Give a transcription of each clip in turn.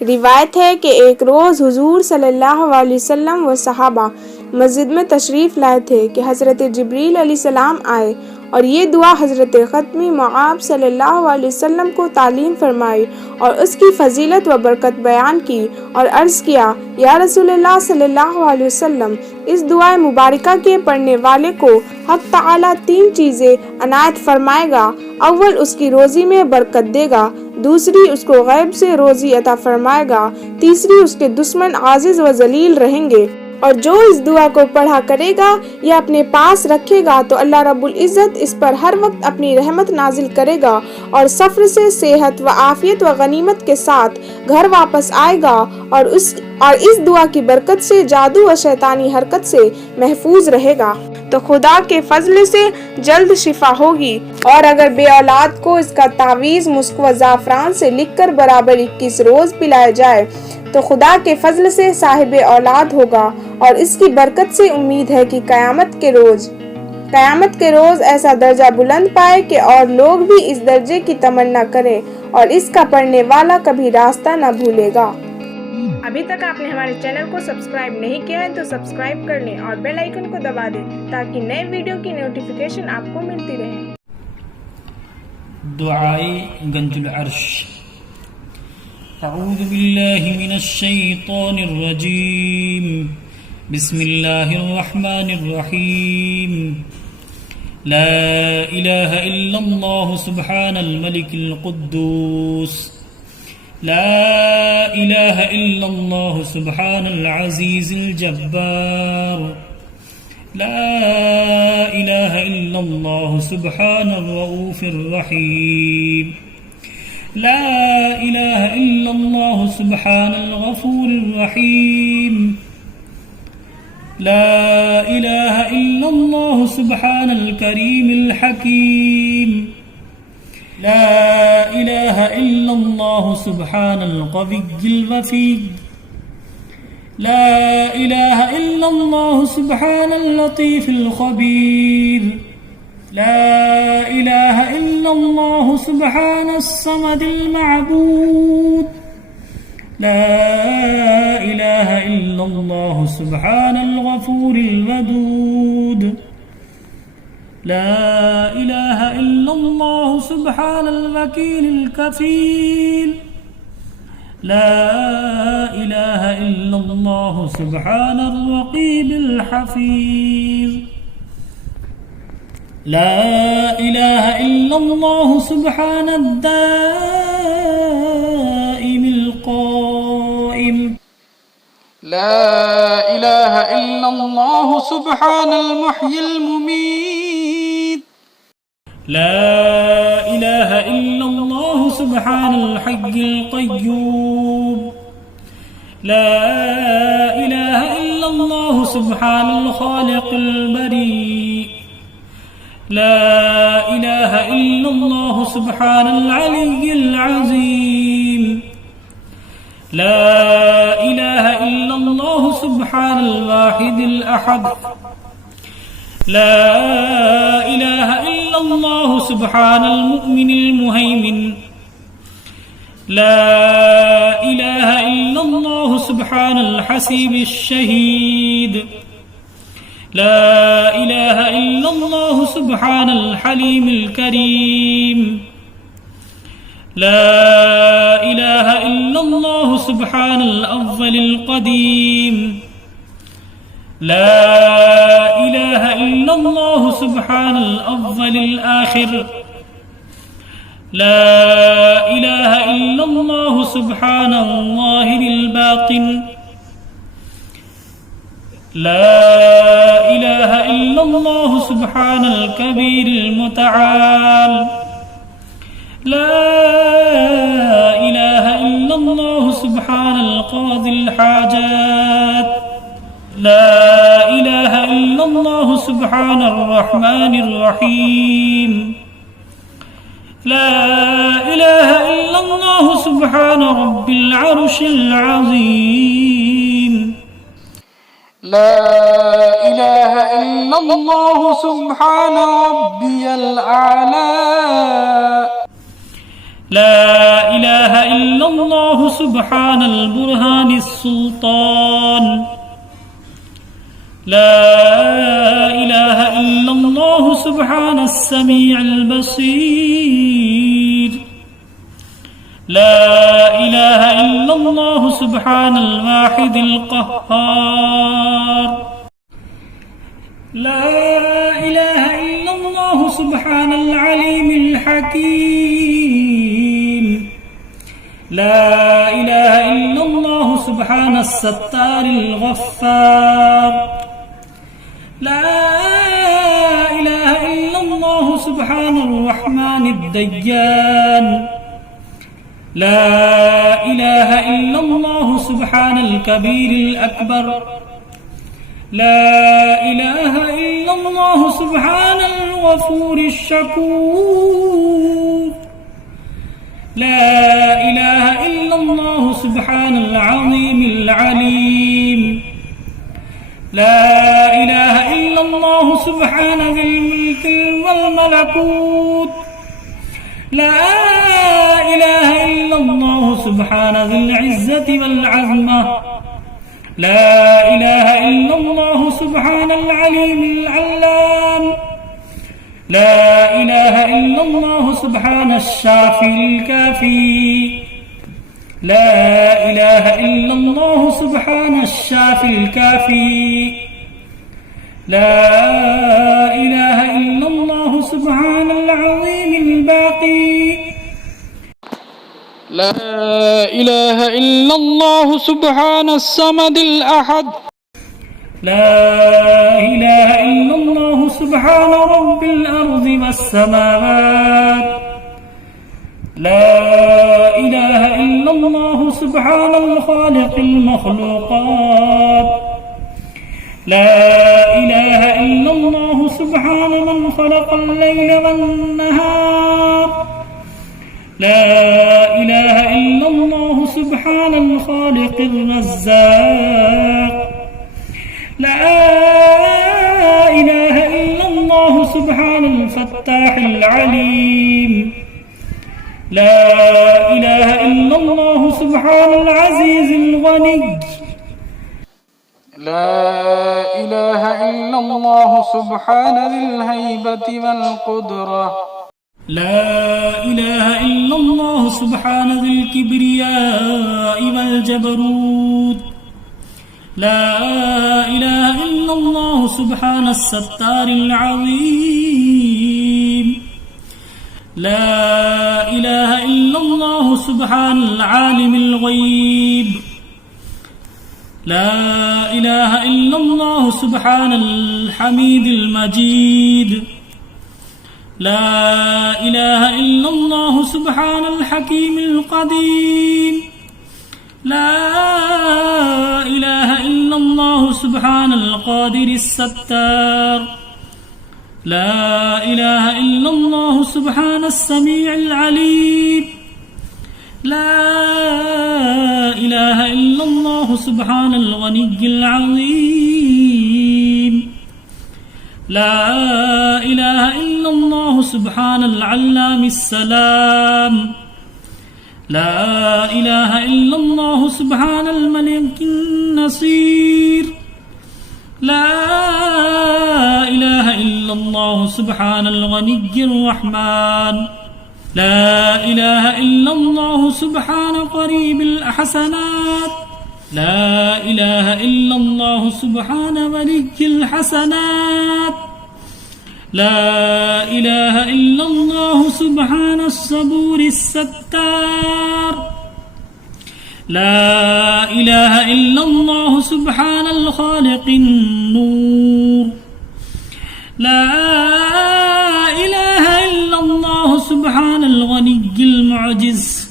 روایت ہے کہ ایک روز حضور صلی اللہ علیہ وسلم و صحابہ مسجد میں تشریف لائے تھے کہ حضرت جبریل علیہ السلام آئے اور یہ دعا حضرت ختمی مآب صلی اللہ علیہ وسلم کو تعلیم فرمائی اور اس کی فضیلت و برکت بیان کی اور عرض کیا، یا رسول اللہ صلی اللہ علیہ وسلم، اس دعا مبارکہ کے پڑھنے والے کو حق تعالی 3 چیزیں عنایت فرمائے گا۔ اول، اس کی روزی میں برکت دے گا، دوسری، اس کو غیب سے روزی عطا فرمائے گا، تیسری، اس کے دشمن عاجز و ذلیل رہیں گے، اور جو اس دعا کو پڑھا کرے گا یا اپنے پاس رکھے گا تو اللہ رب العزت اس پر ہر وقت اپنی رحمت نازل کرے گا اور سفر سے صحت و عافیت و غنیمت کے ساتھ گھر واپس آئے گا، اور اس دعا کی برکت سے جادو و شیطانی حرکت سے محفوظ رہے گا تو خدا کے فضل سے جلد شفا ہوگی، اور اگر بے اولاد کو اس کا تعویذ مسک و زعفران سے لکھ کر برابر 21 روز پلایا جائے تو خدا کے فضل سے صاحب اولاد ہوگا، اور اس کی برکت سے امید ہے کہ قیامت کے روز ایسا درجہ بلند پائے کہ اور لوگ بھی اس درجے کی تمنا کریں اور اس کا پڑھنے والا کبھی راستہ نہ بھولے گا۔ ابھی تک آپ نے ہمارے چینل کو سبسکرائب نہیں کیا ہے تو سبسکرائب کر لیں اور بیل آئیکن کو دبا دیں تاکہ نئے ویڈیو کی نوٹیفیکیشن آپ کو ملتی رہے۔ دعائے گنج العرش۔ اعوذ باللہ من الشیطان الرجیم، بسم اللہ الرحمن الرحیم، لا الہ الا اللہ سبحان الملک القدوس، لا الہ الا اللہ سبحان العزیز الجبار، لا الہ الا اللہ سبحان الرؤوف الرحیم، لا الہ الا اللہ سبحان الغفور الرحیم، لا الہ الا اللہ سبحان الکریم الحکیم، لا الہ الا اللہ سبحان القوی الوفی، لا الہ الا اللہ سبحان اللطیف الخبیر، لا الہ الا اللہ سبحان الصمد المعبود، لا الہ الا اللہ سبحان الغفور الودود، لا الہ الا اللہ سبحان الوکیل الکفیل، لا الہ الا اللہ سبحان الرقیب الحفیظ، لا الہ الا اللہ سبحان الدائم القائم، لا الہ الا اللہ سبحان المحیی الممیت، لا الہ الا اللہ سبحان الحی القیوم، لا الہ الا اللہ سبحان الخالق البریء، لا الہ الا اللہ سبحان العلی العظیم، لا الہ الا اللہ سبحان الواحد الاحد، لا الہ الا اللہ سبحان المؤمن المہیمن، لا الہ الا اللہ سبحان الحسیب الشہید، لا الہ الا اللہ سبحان الحلیم الکریم، لا الہ الا اللہ سبحان الاول القدیم، لا الہ الا اللہ سبحان الاول الآخر، لا الہ الا اللہ سبحان الظاہر الباطن، لا الہ الا اللہ سبحان الکبیر المتعال، لا الہ الا اللہ سبحان القاضی الحاجات، لا الہ الا اللہ سبحان الرحمن الرحیم، لا الہ الا اللہ سبحان رب العرش العظیم، لا الہ الا اللہ سبحان ربی الاعلی، لا إله إلا الله سبحان البرهان السلطان لا إله إلا الله سبحان السميع البصير لا إله إلا الله سبحان الواحد القهار لا إله إلا الله سبحان العليم الحكيم لا إله إلا الله سبحان الستار الغفار لا إله إلا الله سبحان الرحمن الديان لا إله إلا الله سبحان الكبير الأكبر لا إله إلا الله سبحان الغفور الشكور لا إله إلا الله سبحان العظيم العليم لا إله إلا الله سبحان ذي الملك والملكوت لا إله إلا الله سبحان ذي العزة والعظمة لا إله إلا الله سبحان العليم العلام لا إله إلا الله سبحان الشافي الكافي لا إله إلا الله سبحان الشافي الكافي لا إله إلا الله سبحان العظيم الباقي لا إله إلا الله سبحان الصمد الأحد لا إله إلا الله سبحان رب الأرض والسماوات لا إله إلا الله سبحان الخالق المخلوقات لا إله إلا الله سبحان من خلق الليل والنهار لا إله إلا الله سبحان الخالق الرزاق لا إله إلا الله سبحان الفتاح العليم لا إله إلا الله سبحان العزيز الغني لا إله إلا الله سبحان ذي الهيبة والقدرة لا إله إلا الله سبحان ذي الكبرياء والجبروت لا إله إلا الله سبحان الستار العظيم لا إله إلا الله سبحان العالم الغيب لا إله إلا الله سبحان الحميد المجيد لا إله إلا الله سبحان الحكيم القديم لا إله إلا الله سبحان القادر الستار لا إله إلا الله سبحان السميع العليم لا إله إلا الله سبحان الغني العظيم لا إله إلا الله سبحان العلام السلام لا إله إلا الله سبحان الملك النصير لا إله إلا الله سبحان الغني الرحمن لا إله إلا الله سبحان قريب الحسنات لا إله إلا الله سبحان ولي الحسنات لا إله إلا الله سبحان الصبور الستار لا إله إلا الله سبحان الخالق النور لا إله إلا الله سبحان الغني المعجز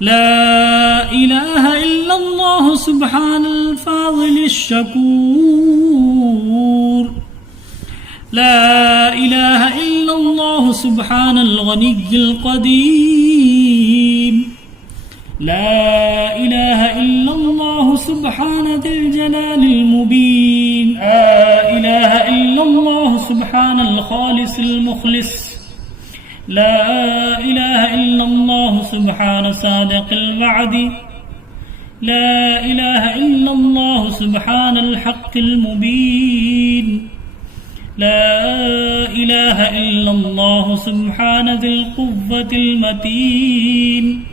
لا إله إلا الله سبحان الفاضل الشكور لا إله إلا الله سبحان الغني القديم لا إله إلا الله سبحان ذي الجلال المبين لا إله إلا الله سبحان الخالص المخلص لا إله إلا الله سبحان صادق الوعد. لا إله إلا الله سبحان الحق المبين. لا إله إلا الله سبحان ذي القوة المتين.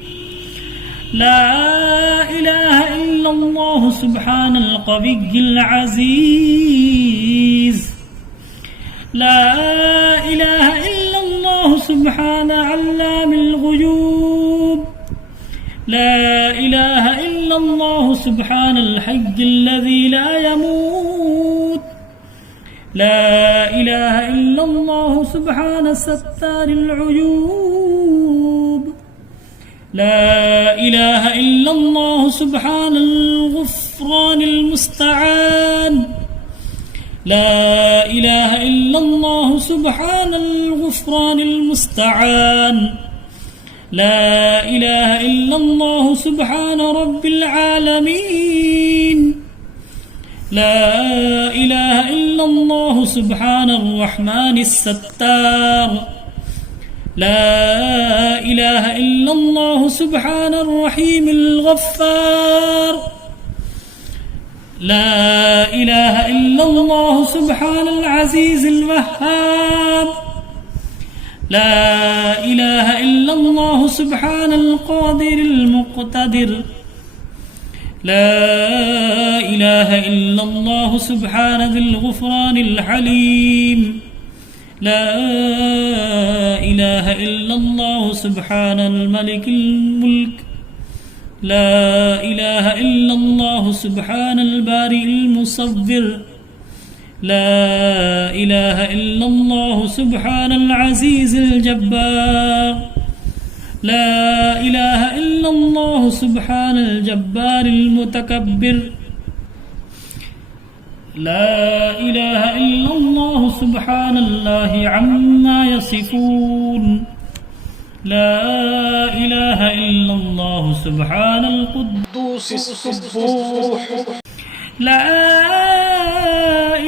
لا إله إلا الله سبحان القوي العزيز. لا إله إلا الله سبحان علام الغيوب. لا إله إلا الله سبحان الحي الذي لا يموت. لا إله إلا الله سبحان ستار العيوب. لا إله إلا الله سبحان الغفران المستعان. لا إله إلا الله سبحان الغفران المستعان. لا إله إلا الله سبحان رب العالمين. لا إله إلا الله سبحان الرحمن الستار. لا إله إلا الله سبحان الرحيم الغفار. لا إله إلا الله سبحان العزيز الوهاب. لا إله إلا الله سبحان القادر المقتدر. لا إله إلا الله سبحان ذي الغفران الحليم. لا إله إلا الله سبحان الملك الملك. لا إله إلا الله سبحان البارئ المصور. لا إله إلا الله سبحان العزيز الجبار. لا إله إلا الله سبحان الجبار المتكبر. لا إله إلا الله سبحان الله عما يصفون. لا إله إلا الله سبحان القدوس السبوح. لا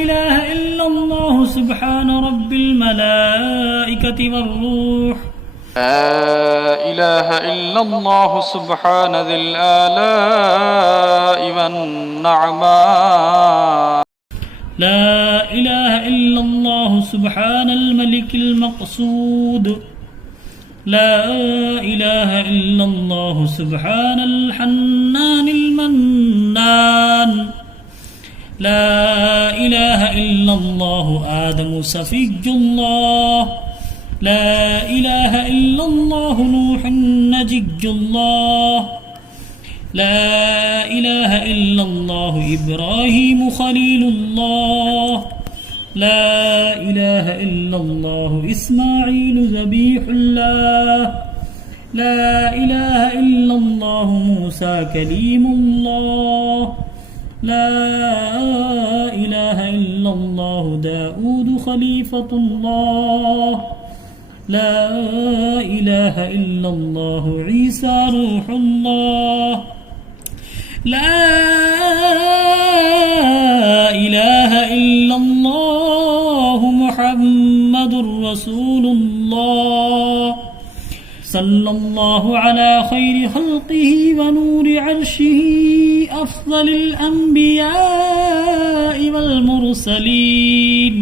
إله إلا الله سبحان رب الملائكة والروح. لا إله إلا الله سبحان ذي الآلاء والنعماء. لا إله إلا الله سبحان الملك المقصود. لا إله إلا الله سبحان الحنان المنان. لا إله إلا الله آدم صفي الله. لا إله إلا الله نوح نجي الله. لا إله إلا الله إبراهيم خليل الله. لا إله إلا الله إسماعيل ذبيح الله. لا إله إلا الله موسى كليم الله. لا إله إلا الله داود خليفة الله. لا إله إلا الله عيسى روح الله. لا إله إلا الله محمد رسول الله صلى الله على خير خلقه ونور عرشه أفضل الأنبياء والمرسلين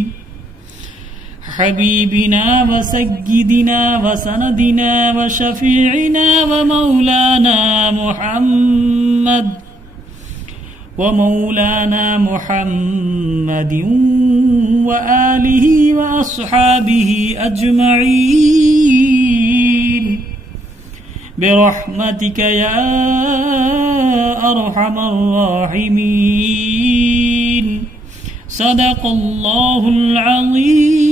حبيبنا وسيدنا وسندنا وشفيعنا ومولانا محمد وآله وأصحابه أجمعين برحمتك يا أرحم الراحمين. صدق الله العظيم.